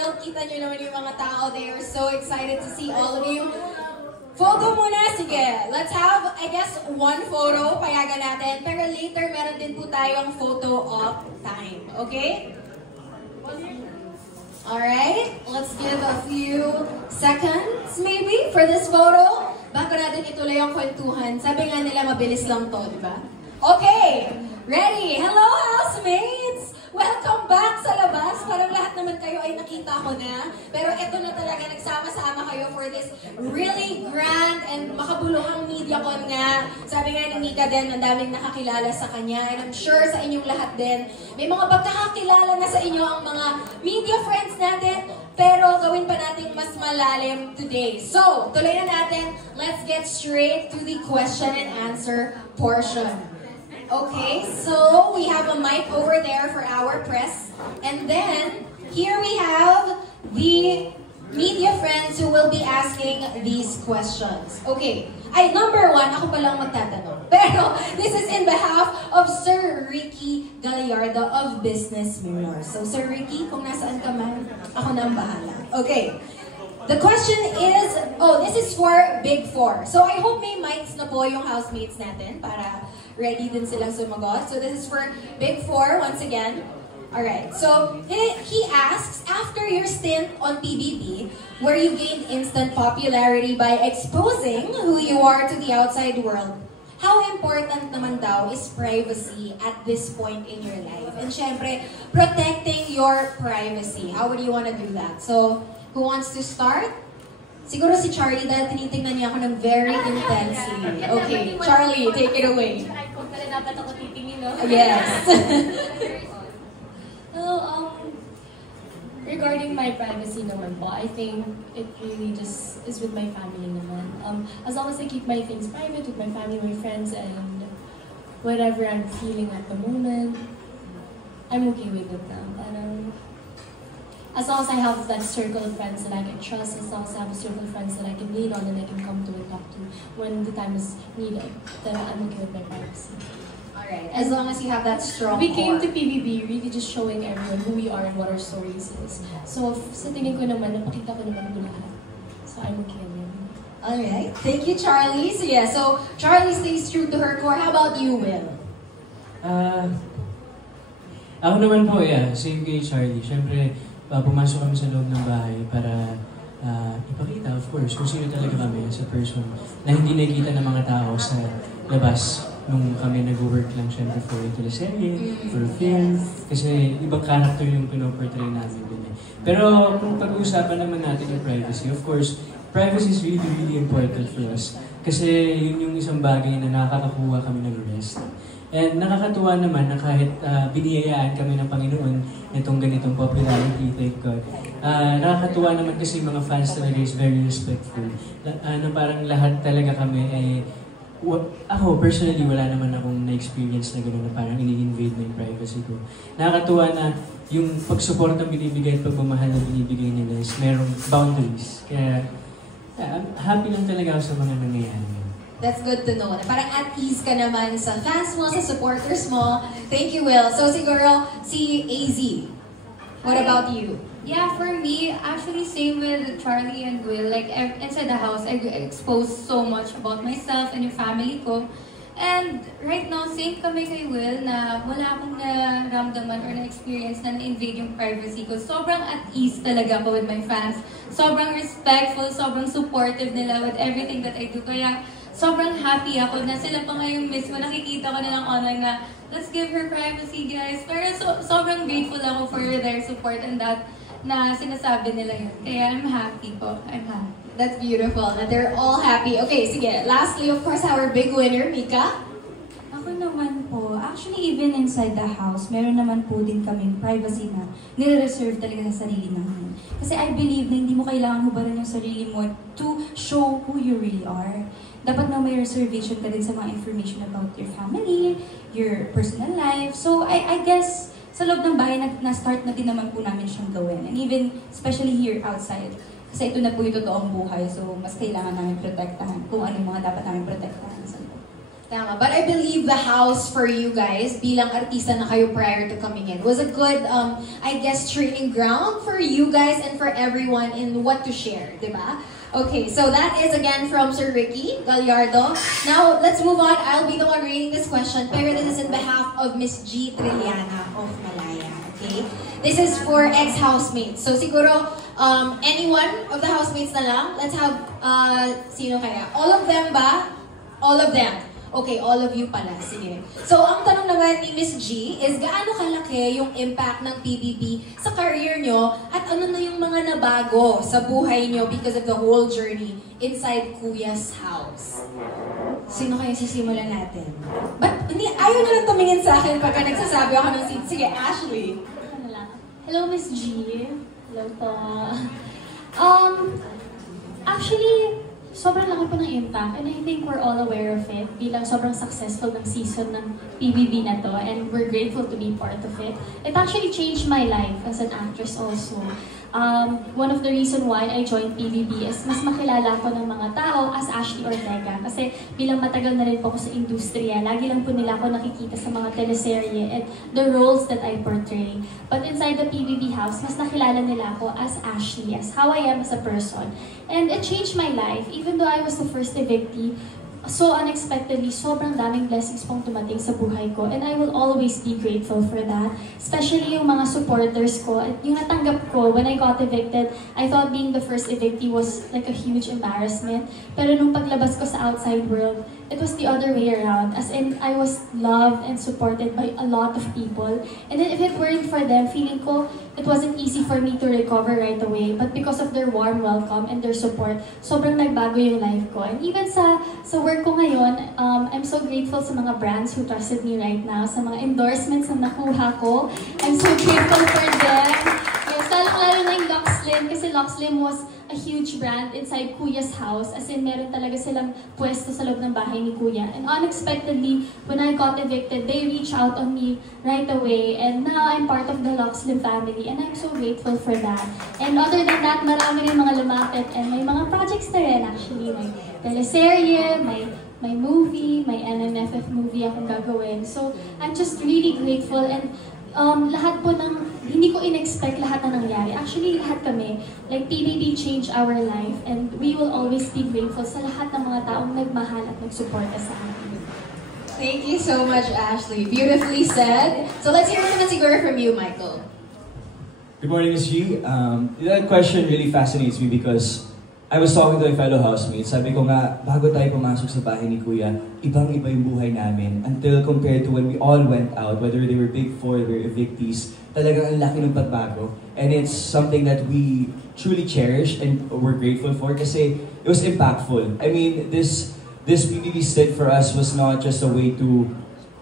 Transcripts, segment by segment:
world. Kita nyo naman yung mga tao. They are so excited to see all of you. Photo muna, sige. Let's have, I guess, one photo. Payagan natin. Pero later, meron din po tayong photo op time. Okay? Alright. Let's give a few seconds, maybe, for this photo. Bago natin ituloy ang kwentuhan. Sabi nga nila, mabilis lang to, di ba? Okay. Ready? Hello, housemates! Welcome back sa labas. Parang lahat naman kayo ay nakita ko na. Pero ito na talaga, nagsama-sama kayo for this really grand and makabuluhang MediaCon nga. Sabi nga ni Mika din, ang daming nakakilala sa kanya. And I'm sure sa inyong lahat din, may mga pagkakakilala na sa inyo ang mga media friends natin. Pero gawin pa natin mas malalim today. So, tuloy na natin. Let's get straight to the question and answer portion. Okay, so we have a mic over there for our press. And then, here we have the media friends who will be asking these questions. Okay, number one, ako palang magtatanong. Pero, this is in behalf of Sir Ricky Gallardo of Business Mirror. So, Sir Ricky, kung nasaan ka man, ako na ang bahala. Okay. The question is, this is for Big Four. So I hope may mics na po yung housemates natin para ready din silang sumagot. So this is for Big Four once again. Alright, so he asks, after your stint on PBB, where you gained instant popularity by exposing who you are to the outside world, how important naman daw is privacy at this point in your life? And syempre, protecting your privacy. How would you want to do that? So, who wants to start? Siguro si Charlie dahil tinitingnan niya ako ng very intensely. Okay, Charlie, take it away. Kung pala dapat ako titingin, no? Yes. Regarding my privacy naman po, I think it really just is with my family naman. As long as I keep my things private with my family, my friends, and whatever I'm feeling at the moment, I'm okay with it now. Parang, as long as I have that circle of friends that I can trust, as long as I have a circle of friends that I can lean on and I can come to and talk to when the time is needed, then I'm okay with my privacy. Alright, as long as you have that strong We came core. to PBB really just showing everyone who we are and what our stories is. So sa tingin ko naman, napakita ko naman ito lahat. So I'm okay with it. Alright, thank you, Charlie. So yeah, so Charlie stays true to her core. How about you, Will? Ako naman po, same kay Charlie. Siyempre, pumasok kami sa loob ng bahay para ipakita, of course, kung sino talaga kami as a person na hindi nakikita ng mga tao sa labas nung kami nag-work lang siyempre for a teleserye, for a film, kasi ibang character yung pinoportray namin din eh. Pero kung pag-uusapan naman natin yung privacy, of course, privacy is really, really important for us kasi yun yung isang bagay na nakakakuha kami ng rest. And nakakatuwa naman na kahit biniyayaan kami ng Panginoon itong ganitong popularity, thank God. Nakakatuwa naman kasi mga fans talaga is very respectful. Na parang lahat talaga kami ay, ako personally wala naman akong na-experience na gano'n na parang ini-invade na yung privacy ko. Nakakatuwa na yung pag-support ang binibigay at pagmamahal na binibigay nila is merong boundaries. Kaya happy lang talaga ako sa mga nangyayari. That's good to know. Parang at ease ka naman sa fans mo, sa supporters mo. Thank you, Will. So siguro, si AZ. What about you? Yeah, for me, actually same with Charlie and Will. Like inside the house, I expose so much about myself and yung family ko. And right now, same kami kay Will na wala akong naramdaman or na-experience na na-invade yung privacy ko. Sobrang at ease talaga ako with my fans. Sobrang respectful, sobrang supportive nila with everything that I do. Kaya sobrang happy ako na sila pa ngayon mismo. Nakikita ko na lang online na let's give her privacy, guys. Pero sobrang grateful ako for their support and that na sinasabi nila yun. Kaya I'm happy po. I'm happy. That's beautiful. That they're all happy. Okay, sige. Lastly, of course, our big winner, Mika. Ako naman po, actually even inside the house, meron naman po din kaming privacy na nire-reserve talaga sa sarili namin. Kasi I believe na hindi mo kailangan hubaran yung sarili mo to show who you really are. Dapat na may reservation ka din sa mga information about your family, your personal life. So I guess sa loob ng bahay, na-start na din naman po namin siyang gawin. And even, especially here outside. Kasi ito na po yung totoong buhay, so mas kailangan namin protektahan kung ano mga dapat namin protektahan sa loob. Tama. But I believe the house for you guys, bilang artista na kayo prior to coming in, was a good, I guess, training ground for you guys and for everyone in what to share, di ba? Okay, so that is again from Sir Ricky Gallardo. Now, let's move on. I'll be the one reading this question, pero this is in behalf of Miss G. Trilliana of Malaya, okay? This is for ex-housemates. So siguro, any one of the housemates na lang. Let's have, sino kaya? All of them ba? All of them. Okay, all of you pala. Sige. So, ang tanong naman ni Miss G is, gaano kalaki yung impact ng PBB sa career nyo at ano na yung mga nabago sa buhay nyo because of the whole journey inside Kuya's house? Sino kayo sisimulan natin? But, ayaw na lang tumingin sa akin pagka nagsasabi ako ng seat. Sige, Ashley. Hello, Miss G. Hello po. Actually, sobrang laki po ng impact and I think we're all aware of it bilang sobrang successful ng season ng PBB na to and we're grateful to be part of it. It actually changed my life as an actress also. One of the reason why I joined PBB is mas makilala ko ng mga tao as Ashley Ortega kasi bilang matagal na rin po ako sa industriya, lagi lang po nila ako nakikita sa mga teleserye and the roles that I portray. But inside the PBB house, mas nakilala nila ako as Ashley, as how I am as a person. And it changed my life, even though I was the first evictee. So unexpectedly, sobrang daming blessings pong tumating sa buhay ko and I will always be grateful for that. Especially yung mga supporters ko at yung natanggap ko when I got evicted, I thought being the first evictee was like a huge embarrassment. Pero nung paglabas ko sa outside world, it was the other way around. As in, I was loved and supported by a lot of people. And then if it weren't for them, feeling ko, it wasn't easy for me to recover right away. But because of their warm welcome and their support, sobrang nagbago yung life ko. And even sa work ko ngayon, I'm so grateful sa mga brands who trusted me right now, sa mga endorsements na nakuha ko. I'm so grateful for them. Yes, lalo na yung Loxlim, kasi Loxlim was a huge brand inside Kuya's house. As in, meron talaga silang pwesto sa loob ng bahay ni Kuya. And unexpectedly, when I got evicted, they reached out on me right away. And now, I'm part of the Loxlim family. And I'm so grateful for that. And other than that, marami rin mga lumapit. And may mga projects na rin actually. May teleserye, may movie, may NMFF movie akong gagawin. So, I'm just really grateful. And lahat po ng, hindi ko in-expect lahat na nangyari. Actually, lahat kami, like PBB changed our life and we will always be grateful sa lahat ng mga taong nagmahal at nagsuporta sa amin. Thank you so much, Ashley. Beautifully said. So let's hear naman siguro from you, Michael. Good morning, Ms. G. That question really fascinates me because I was talking to my fellow housemates. Sabi ko nga, bago tayo pumasok sa bahay ni Kuya, ibang-iba yung buhay namin. Until compared to when we all went out, whether they were Big Four, they were evictees, talagang ang laki ng pagbago. And it's something that we truly cherish and we're grateful for kasi it was impactful. I mean, this PBB stint for us was not just a way to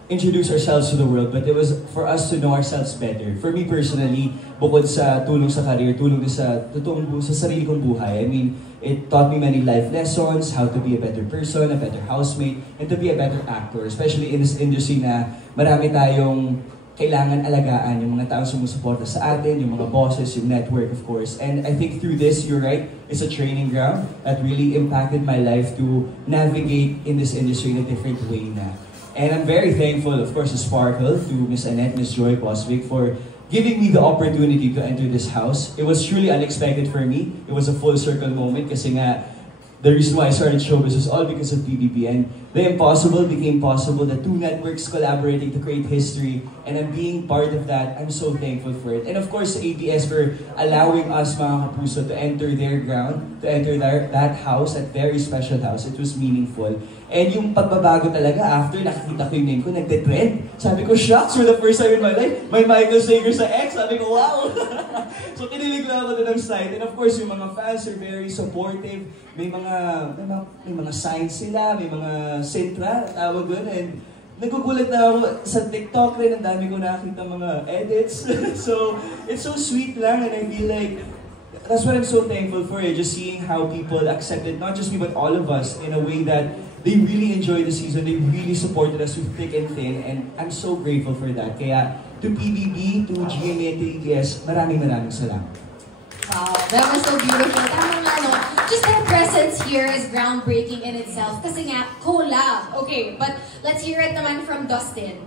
introduce ourselves to the world, but it was for us to know ourselves better. For me personally, bukod sa tulong sa career, tulong din sa sa sarili kong buhay. I mean, it taught me many life lessons, how to be a better person, a better housemate, and to be a better actor. Especially in this industry na marami tayong kailangan alagaan, yung mga taong sumusuporta sa atin, yung mga bosses, yung network, of course. And I think through this, you're right, it's a training ground that really impacted my life to navigate in this industry in a different way na. And I'm very thankful, of course, to Sparkle, to Miss Annette, Miss Joy Boswick, for giving me the opportunity to enter this house. It was truly unexpected for me. It was a full circle moment kasi nga, the reason why I started showbiz was all because of PBB. And the impossible became possible, the two networks collaborating to create history. And I'm being part of that. I'm so thankful for it. And of course, ABS for allowing us, mga kapuso, to enter their ground, to enter that house, that very special house. It was meaningful. And yung pagbabago talaga, after nakikita ko yung name ko, nagde-trend. Sabi ko, shocks, for the first time in my life, may Michael Sager sa X. Sabi ko, wow! So kinilig lang ako doon ng site. And of course, yung mga fans are very supportive. May mga signs sila, may mga sentra, tawag doon. And nagugulat na ako sa TikTok rin, ang dami ko nakakita mga edits. So, it's so sweet lang, and I feel like that's what I'm so thankful for, just seeing how people accepted, not just me, but all of us, in a way that they really enjoyed the season, they really supported us with thick and thin, and I'm so grateful for that. Kaya, to PBB, to GMA, and to EBS, maraming salamat. Wow, that was so beautiful. Tama nga, no? Just that presence here is groundbreaking in itself kasi nga, collab. Okay, but let's hear it naman from Dustin.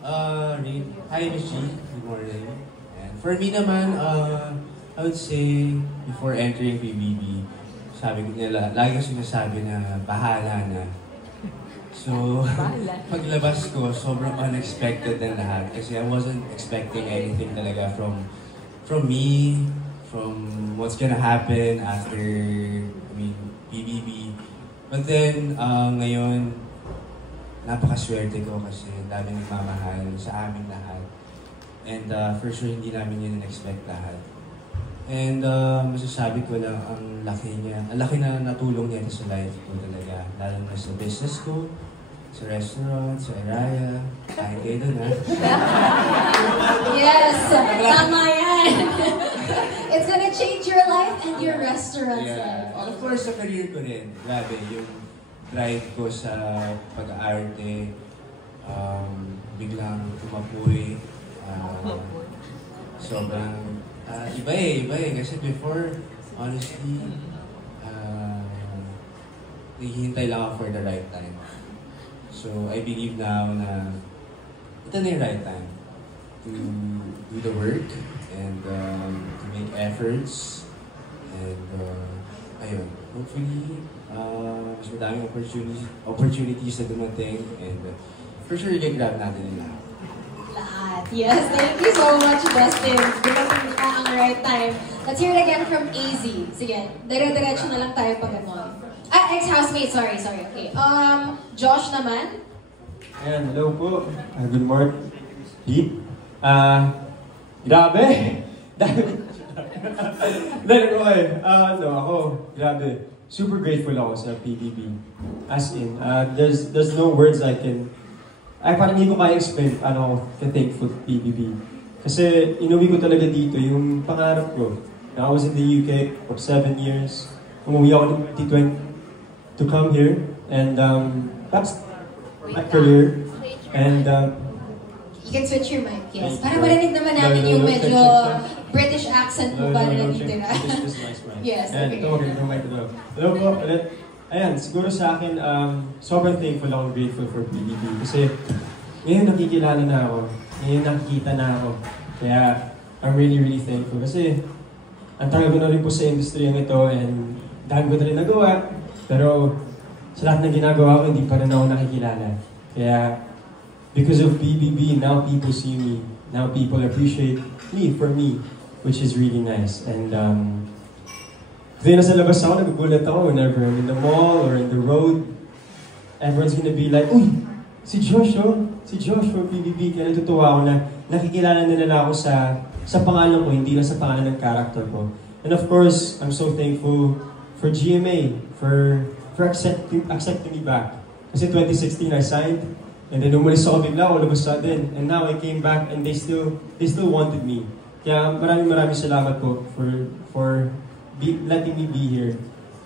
Hi, Miss G. Good morning. And for me naman, I would say, before entering PBB, sabi ko nila, lagi ko sinasabi na bahala na. So, paglabas ko, sobrang unexpected na lahat. Kasi I wasn't expecting anything talaga from me, from what's gonna happen after, PBB. But then, ngayon, napakaswerte ko kasi dami nagmamahal sa amin lahat. And for sure, hindi namin yun in-expect lahat. And masasabi ko lang, ang laki na natulong niya sa life ko talaga. Lalo na sa business ko, sa restaurant, sa Araya. Kain kayo doon, ha? Yes! Tama yan! It's gonna change your life and your restaurant's life. Of course, sa career ko rin. Grabe, yung drive ko sa pag-aarte, biglang tumapoy. Sobrang iba eh. Kasi before, honestly, naghihintay lang ako for the right time. So, I believe now na ito na yung right time to do the work and to make efforts. And, ayun, hopefully, mas madaming opportunities na dumating and for sure, i-grab natin yung lahat. Lahat. Yes, thank you so much, Dustin. Dumating ka ang right time. Let's hear it again from AZ. Sige, dire-diretso na lang tayo pag ano. Ex-housemate, sorry. Okay. Josh naman. Ayan, hello po. Good morning. Pete. Grabe! Dahil ko kayo. Ako, grabe. Super grateful ako sa PBB. As in, there's no words I parang hindi ko kaya explain ano ako ka-thankful to PBB. Kasi inuwi ko talaga dito yung pangarap ko. I was in the UK for 7 years. Umuwi ako ng T20 to come here. And that's my career. And you can switch your mic, yes. Para marinig naman natin yung medyo British accent mo para nandito na. Yes, okay. Hello po. Ayan, siguro sa akin, sobrang thankful ako, grateful for PBB. Kasi ngayon nakikilala na ako. Ngayon nakikita na ako. Kaya I'm really thankful. Kasi ang tagal ko na rin po sa industriyang ito and dahil ko na rin nagawa. Pero sa lahat ng ginagawa ko, hindi pa rin ako nakikilala. Kaya because of PBB, now people see me. Now people appreciate me for me, which is really nice. And kasi nasa labas ako, nagugulat ako whenever I'm in the mall or in the road. Everyone's gonna be like, uy, si Josh for PBB. Kaya natutuwa ako na nakikilala na nila ako sa pangalan ko, hindi lang sa pangalan ng character ko. And of course, I'm so thankful for GMA, for accepting me back. Kasi 2016 I signed, and then umalis ako bigla all of a sudden. And now I came back and they still wanted me. Kaya maraming salamat po for letting me be here.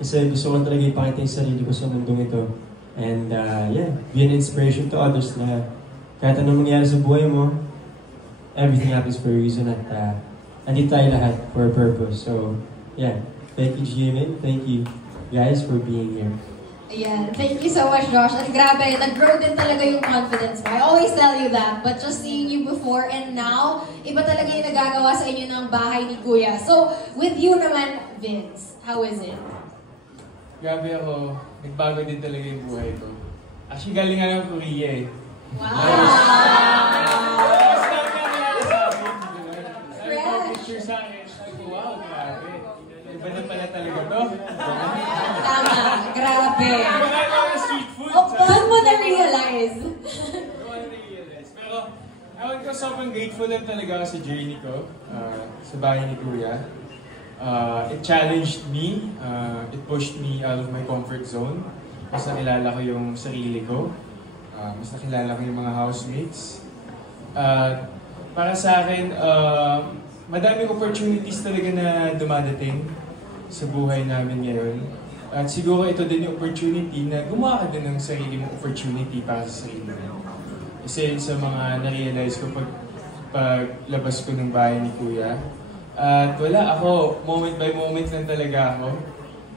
Kasi gusto ko talaga ipakita yung sarili ko sa mundong ito. And be an inspiration to others na kahit anong mangyari sa buhay mo, everything happens for a reason at andito tayo lahat for a purpose. So, thank you GMA, thank you guys for being here. Ayan, thank you so much, Josh. At grabe, nag-grow din talaga yung confidence mo. I always tell you that, but just seeing you before and now, iba talaga yung nagagawa sa inyo ng bahay ni Kuya. So, with you naman, Vince, how is it? Grabe ako, nagbago din talaga yung buhay ko. Actually, galing nga ng Korea eh. Wow! Sabi ko, picture sa akin, sabi ko, wow, grabe. Iba na pala talaga to. Tama, grabe. Kumakain ako ng street food. Doon mo na-realize. Pero, ewan ko, sobrang grateful lang talaga ako sa journey ko, sa bahay ni Kuya. It challenged me, it pushed me out of my comfort zone. Mas nakilala ko yung sarili ko, mas nakilala ko yung mga housemates. Para sa akin, madaming opportunities talaga na dumadating sa buhay namin ngayon. At siguro ito din yung opportunity na gumawa ka din ng sarili mong opportunity para sa sarili mo. Kasi sa mga na-realize ko paglabas ko ng bahay ni Kuya, at wala, ako, moment by moment lang talaga ako.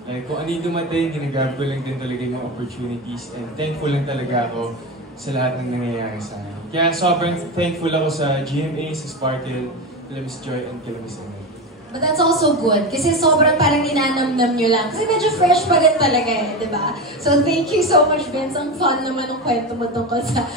Kung ano yung dumating, ginagrab ko lang din talaga yung opportunities and thankful lang talaga ako sa lahat ng nangyayari sa akin. Kaya sobrang thankful ako sa GMA, sa Sparkle, kila Miss Joy, and kila Miss Emel. But that's also good. Kasi sobrang parang inanamnam nyo lang. Kasi medyo fresh pa rin talaga eh, di ba? So thank you so much, Vince. Ang fun naman ng kwento mo tungkol sa